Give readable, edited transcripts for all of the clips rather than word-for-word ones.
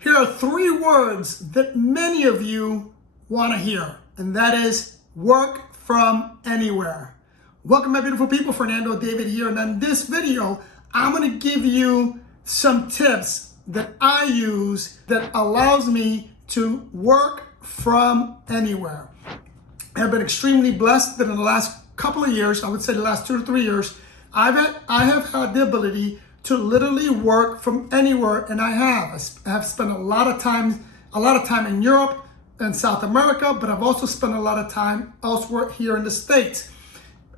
Here are three words that many of you want to hear, and that is work from anywhere. Welcome, my beautiful people. Fernando David here, and in this video, I'm going to give you some tips that I use that allows me to work from anywhere. I have been extremely blessed that in the last couple of years, I would say the last 2 to 3 years, I have had the ability to literally work from anywhere, and I have spent a lot of time in Europe and South America, but I've also spent a lot of time elsewhere here in the States.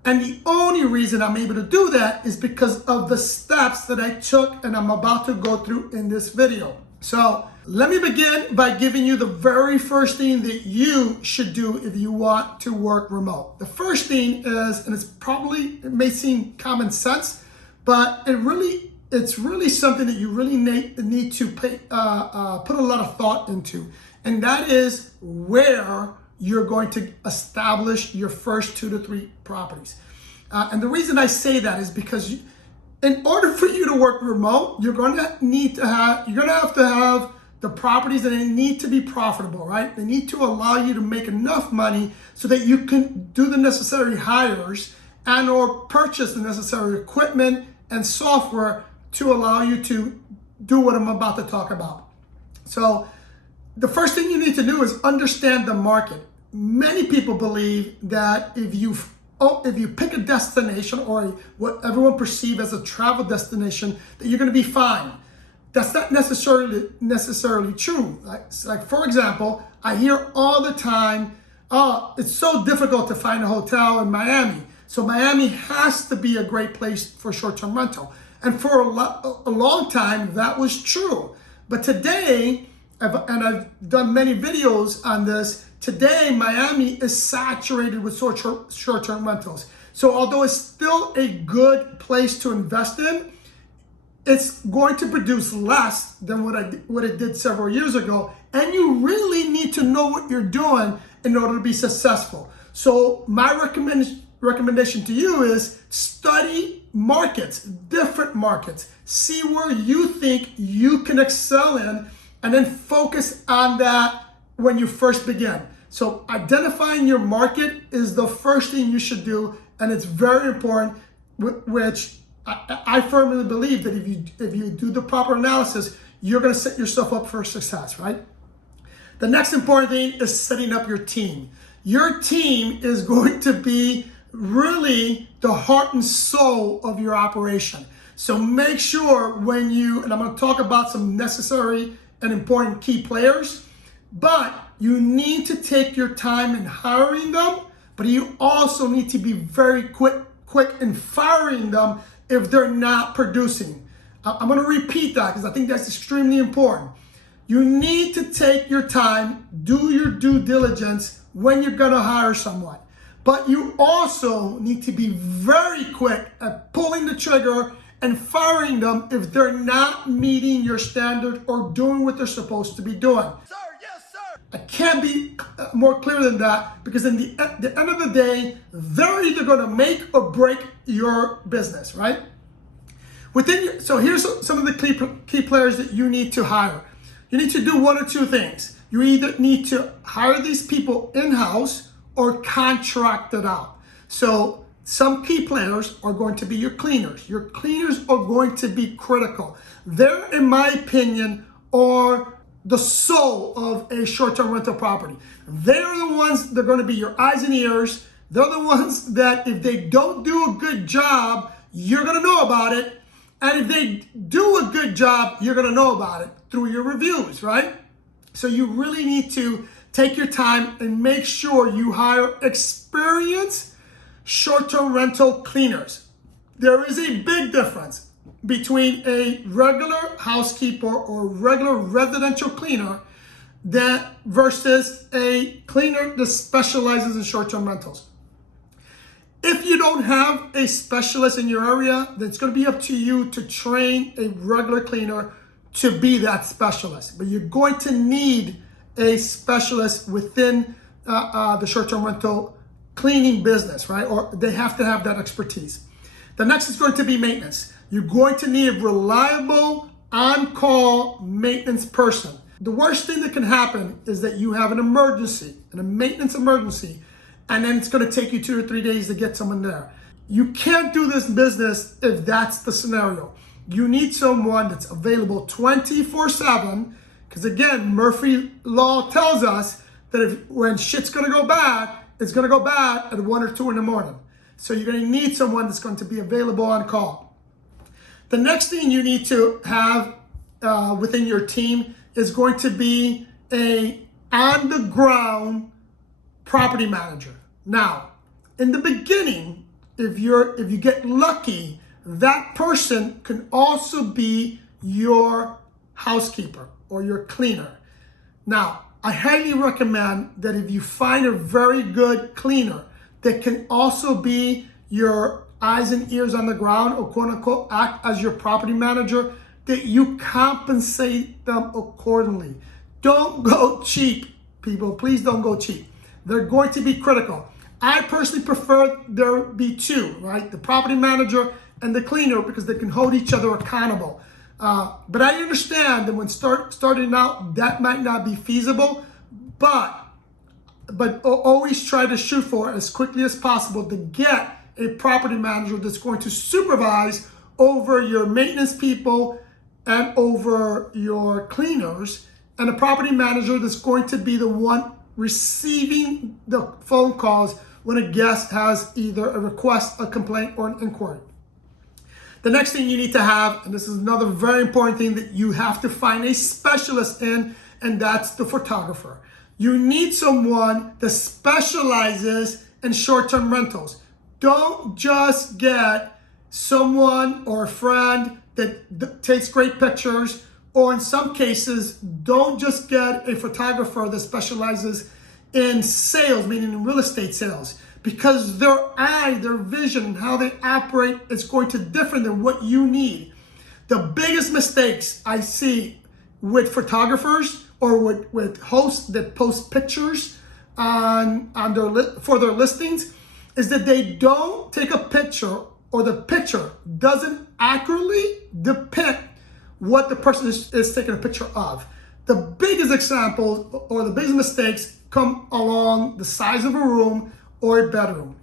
And the only reason I'm able to do that is because of the steps that I took and I'm about to go through in this video. So let me begin by giving you the very first thing that you should do if you want to work remote. The first thing is, and it may seem common sense, but it's really something that you really need to put a lot of thought into, and that is where you're going to establish your first 2 to 3 properties. And the reason I say that is because in order for you to work remote, you're going to have to have the properties, and they need to be profitable, right? They need to allow you to make enough money so that you can do the necessary hires and or purchase the necessary equipment and software to allow you to do what I'm about to talk about. So the first thing you need to do is understand the market. Many people believe that if you pick a destination or what everyone perceives as a travel destination, that you're going to be fine. That's not necessarily true. Like for example, I hear all the time, "Oh, it's so difficult to find a hotel in Miami, so Miami has to be a great place for short-term rental." And for a long time, that was true. But today, I've done many videos on this, today Miami is saturated with short-term rentals. So although it's still a good place to invest in, it's going to produce less than what it did several years ago. And you really need to know what you're doing in order to be successful. So my recommendation to you is study markets, different markets. See where you think you can excel in, and then focus on that when you first begin. So identifying your market is the first thing you should do, and it's very important, which I firmly believe that if you do the proper analysis, you're going to set yourself up for success, right? The next important thing is setting up your team. Your team is going to be really the heart and soul of your operation. So make sure and I'm going to talk about some necessary and important key players, but you need to take your time in hiring them, but you also need to be very quick in firing them if they're not producing. I'm going to repeat that because I think that's extremely important. You need to take your time, do your due diligence when you're going to hire someone. But you also need to be very quick at pulling the trigger and firing them if they're not meeting your standard or doing what they're supposed to be doing. Sir, yes, sir. I can't be more clear than that, because in the end of the day, they're either going to make or break your business, right? So here's some of the key players that you need to hire. You need to do one or two things. You either need to hire these people in-house or contract it out. So some key players are going to be your cleaners. Your cleaners are going to be critical. They're, in my opinion, are the soul of a short-term rental property. They're the ones that are going to be your eyes and ears. They're the ones that if they don't do a good job, you're going to know about it. And if they do a good job, you're going to know about it through your reviews, right? So you really need to take your time and make sure you hire experienced short-term rental cleaners. There is a big difference between a regular housekeeper or regular residential cleaner versus a cleaner that specializes in short-term rentals. If you don't have a specialist in your area, then it's going to be up to you to train a regular cleaner to be that specialist. But you're going to need a specialist within the short-term rental cleaning business, right? Or they have to have that expertise. The next is going to be maintenance. You're going to need a reliable, on-call maintenance person. The worst thing that can happen is that you have an emergency, a maintenance emergency, and then it's going to take you 2 or 3 days to get someone there. You can't do this business if that's the scenario. You need someone that's available 24/7, because again, Murphy Law tells us that when shit's going to go bad, it's going to go bad at 1 or 2 in the morning. So you're going to need someone that's going to be available on call. The next thing you need to have within your team is going to be a on-the-ground property manager. Now, in the beginning, if you get lucky, that person can also be your housekeeper or your cleaner. Now, I highly recommend that if you find a very good cleaner that can also be your eyes and ears on the ground, or quote unquote act as your property manager, that you compensate them accordingly. Don't go cheap, people. Please don't go cheap. They're going to be critical. I personally prefer there be two, right? The property manager and the cleaner, because they can hold each other accountable. But I understand that when starting out, that might not be feasible, but always try to shoot for as quickly as possible to get a property manager that's going to supervise over your maintenance people and over your cleaners, and a property manager that's going to be the one receiving the phone calls when a guest has either a request, a complaint, or an inquiry. The next thing you need to have, and this is another very important thing that you have to find a specialist in, and that's the photographer. You need someone that specializes in short-term rentals. Don't just get someone or a friend that takes great pictures, or in some cases, don't just get a photographer that specializes in sales, meaning in real estate sales, because their eye, their vision, how they operate is going to differ than what you need. The biggest mistakes I see with photographers or with hosts that post pictures for their listings is that they don't take a picture, or the picture doesn't accurately depict what the person is taking a picture of. The biggest examples or the biggest mistakes come along the size of a room or a bedroom.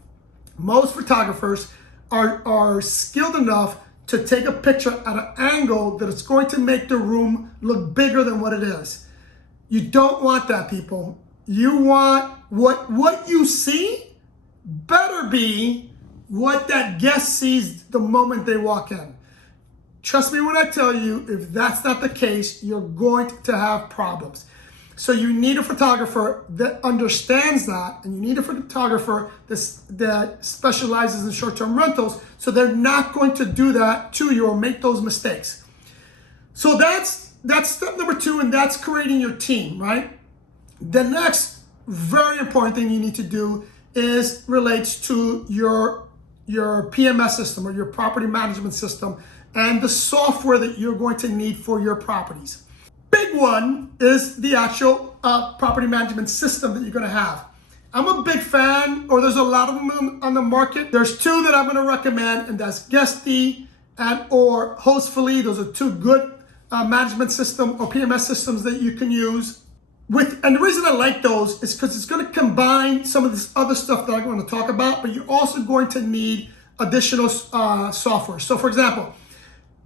Most photographers are skilled enough to take a picture at an angle that it's going to make the room look bigger than what it is. You don't want that, people. You want what you see better be what that guest sees the moment they walk in. Trust me when I tell you, if that's not the case, you're going to have problems. So you need a photographer that understands that, and you need a photographer that specializes in short-term rentals, so they're not going to do that to you or make those mistakes. So that's step number 2, and that's creating your team, right? The next very important thing you need to do relates to your PMS system, or your property management system, and the software that you're going to need for your properties. Big one is the actual property management system that you're going to have. I'm a big fan, or there's a lot of them on the market. There's 2 that I'm going to recommend, and that's Guesty and or Hostfully. Those are 2 good management system or PMS systems that you can use. And the reason I like those is because it's going to combine some of this other stuff that I'm going to talk about, but you're also going to need additional software. So for example,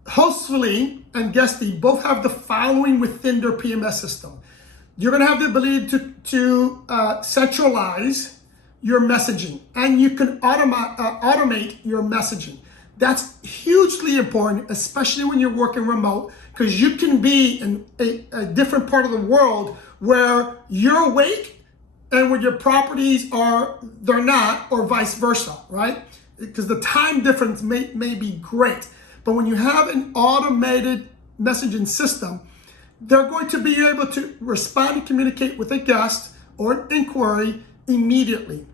Hostfully and Guesty both have the following within their PMS system. You're going to have the ability to centralize your messaging, and you can automate your messaging. That's hugely important, especially when you're working remote, because you can be in a different part of the world where you're awake and when your properties they're not, or vice versa, right? Because the time difference may be great. But when you have an automated messaging system, they're going to be able to respond and communicate with a guest or an inquiry immediately.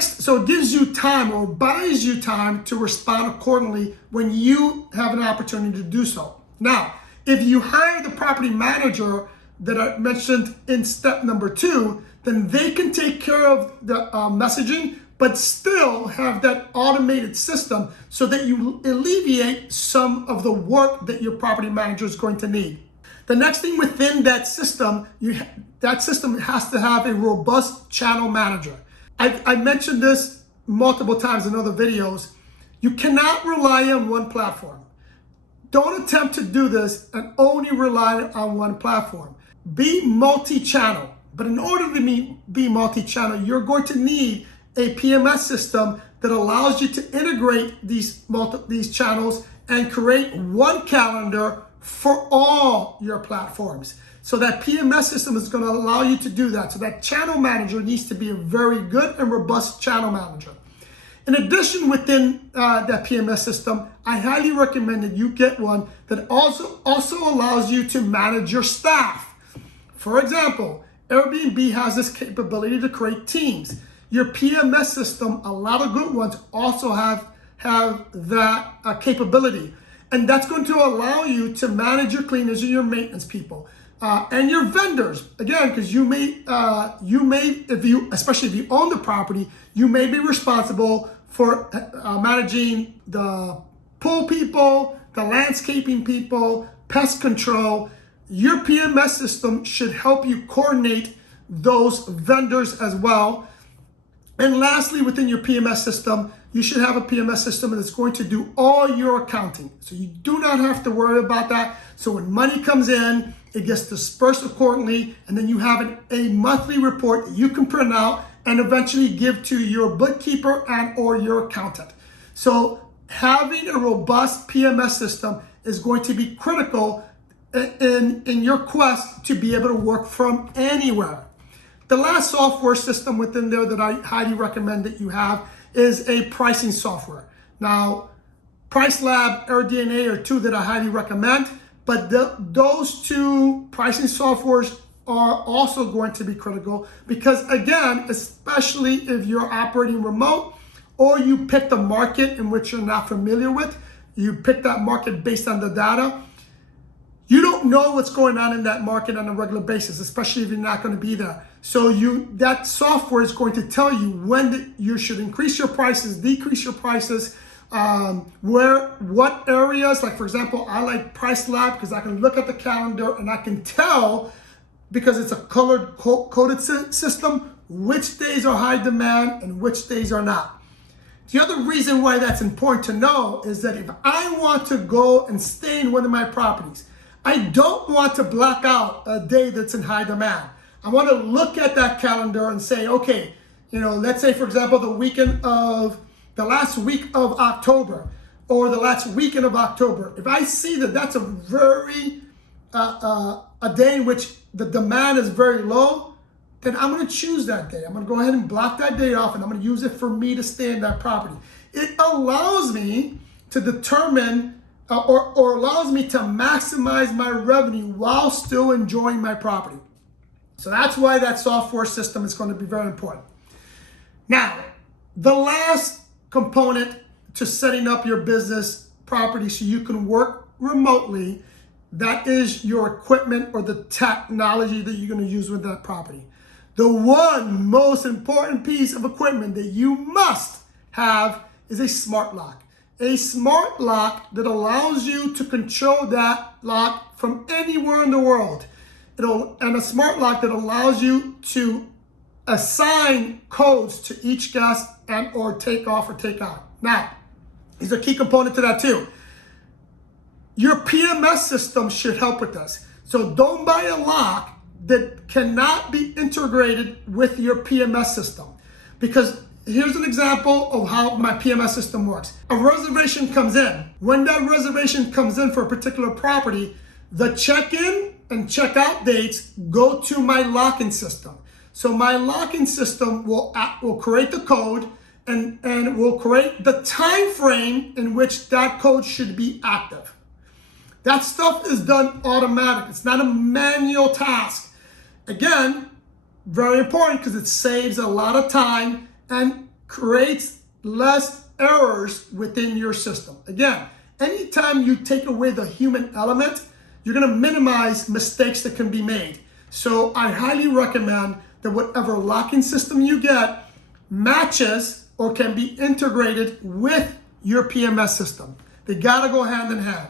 So it gives you time, or buys you time, to respond accordingly when you have an opportunity to do so. Now, if you hire the property manager that I mentioned in step number 2, then they can take care of the messaging, but still have that automated system so that you alleviate some of the work that your property manager is going to need. The next thing within that system, that system has to have a robust channel manager. I mentioned this multiple times in other videos. You cannot rely on one platform. Don't attempt to do this and only rely on one platform. Be multi-channel. But in order to be multi-channel, you're going to need a PMS system that allows you to integrate these channels and create one calendar for all your platforms. So that PMS system is going to allow you to do that. So that channel manager needs to be a very good and robust channel manager. In addition, within that PMS system, I highly recommend that you get one that also allows you to manage your staff. For example, Airbnb has this capability to create teams. Your PMS system, a lot of good ones also have that capability. And that's going to allow you to manage your cleaners and your maintenance people and your vendors. Again, because you may, especially if you own the property, you may be responsible for managing the pool people, the landscaping people, pest control. Your PMS system should help you coordinate those vendors as well. And lastly, within your PMS system, you should have a PMS system that's going to do all your accounting. So you do not have to worry about that. So when money comes in, it gets dispersed accordingly, and then you have a monthly report that you can print out and eventually give to your bookkeeper and or your accountant. So having a robust PMS system is going to be critical in your quest to be able to work from anywhere. The last software system within there that I highly recommend that you have is a pricing software. Now, PriceLab, AirDNA are two that I highly recommend, but those two pricing softwares are also going to be critical because, again, especially if you're operating remote or you pick the market in which you're not familiar with, you pick that market based on the data, you don't know what's going on in that market on a regular basis, especially if you're not going to be there. So that software is going to tell you when you should increase your prices, decrease your prices, what areas. Like, for example, I like PriceLab because I can look at the calendar and I can tell, because it's a coded system, which days are high demand and which days are not. The other reason why that's important to know is that if I want to go and stay in one of my properties, I don't want to block out a day that's in high demand. I want to look at that calendar and say, okay, let's say, for example, the last week of October or the last weekend of October. If I see that that's a very, a day in which the demand is very low, then I'm going to choose that day. I'm going to go ahead and block that day off, and I'm going to use it for me to stay in that property. It allows me to determine or allows me to maximize my revenue while still enjoying my property. So that's why that software system is going to be very important. Now, the last component to setting up your business property so you can work remotely, that is your equipment or the technology that you're going to use with that property. The one most important piece of equipment that you must have is a smart lock. A smart lock that allows you to control that lock from anywhere in the world. And a smart lock that allows you to assign codes to each guest and or take off or take on. Now, there's a key component to that too. Your PMS system should help with this. So don't buy a lock that cannot be integrated with your PMS system, because here's an example of how my PMS system works. A reservation comes in. When that reservation comes in for a particular property, the check-in and check-out dates go to my locking system. So my locking system will create the code and will create the time frame in which that code should be active. That stuff is done automatic. It's not a manual task. Again, very important because it saves a lot of time and creates less errors within your system. Again, anytime you take away the human element, you're going to minimize mistakes that can be made. So I highly recommend that whatever locking system you get matches or can be integrated with your PMS system. They got to go hand in hand.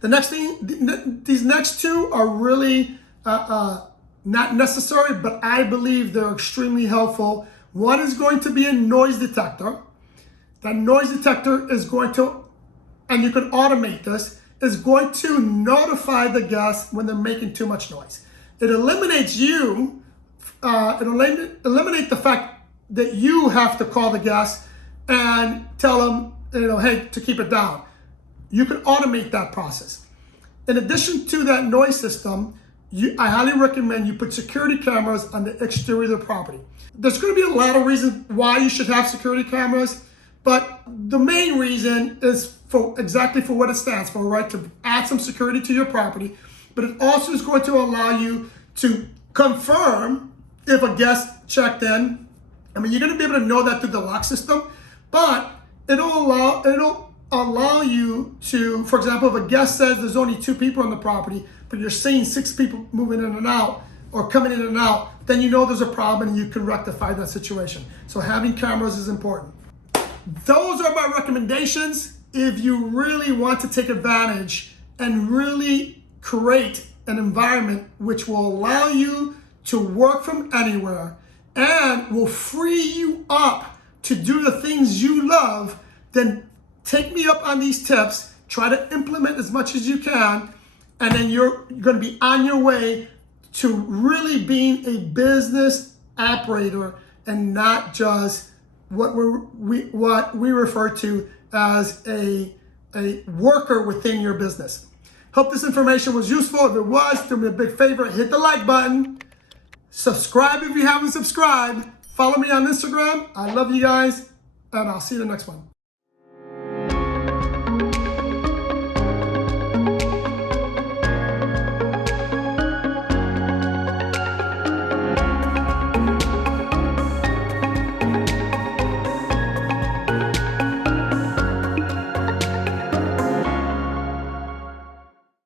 The next thing, these next two are really not necessary, but I believe they're extremely helpful. One is going to be a noise detector. That noise detector is going to, and you can automate this, is going to notify the guests when they're making too much noise. It eliminates you, eliminate the fact that you have to call the guests and tell them, hey, to keep it down. You can automate that process. In addition to that noise system, I highly recommend you put security cameras on the exterior of the property. There's going to be a lot of reasons why you should have security cameras, but the main reason is exactly for what it stands for, right? To add some security to your property, but it also is going to allow you to confirm if a guest checked in. I mean, you're going to be able to know that through the lock system, but it'll allow you to, for example, if a guest says there's only 2 people on the property, but you're seeing 6 people moving in and out or coming in and out, then you know there's a problem and you can rectify that situation. So having cameras is important. Those are my recommendations. If you really want to take advantage and really create an environment which will allow you to work from anywhere and will free you up to do the things you love, then take me up on these tips, try to implement as much as you can, and then you're going to be on your way to really being a business operator and not just what we refer to as a worker within your business. Hope this information was useful. If it was, do me a big favor, hit the like button. Subscribe if you haven't subscribed. Follow me on Instagram. I love you guys, and I'll see you in the next one.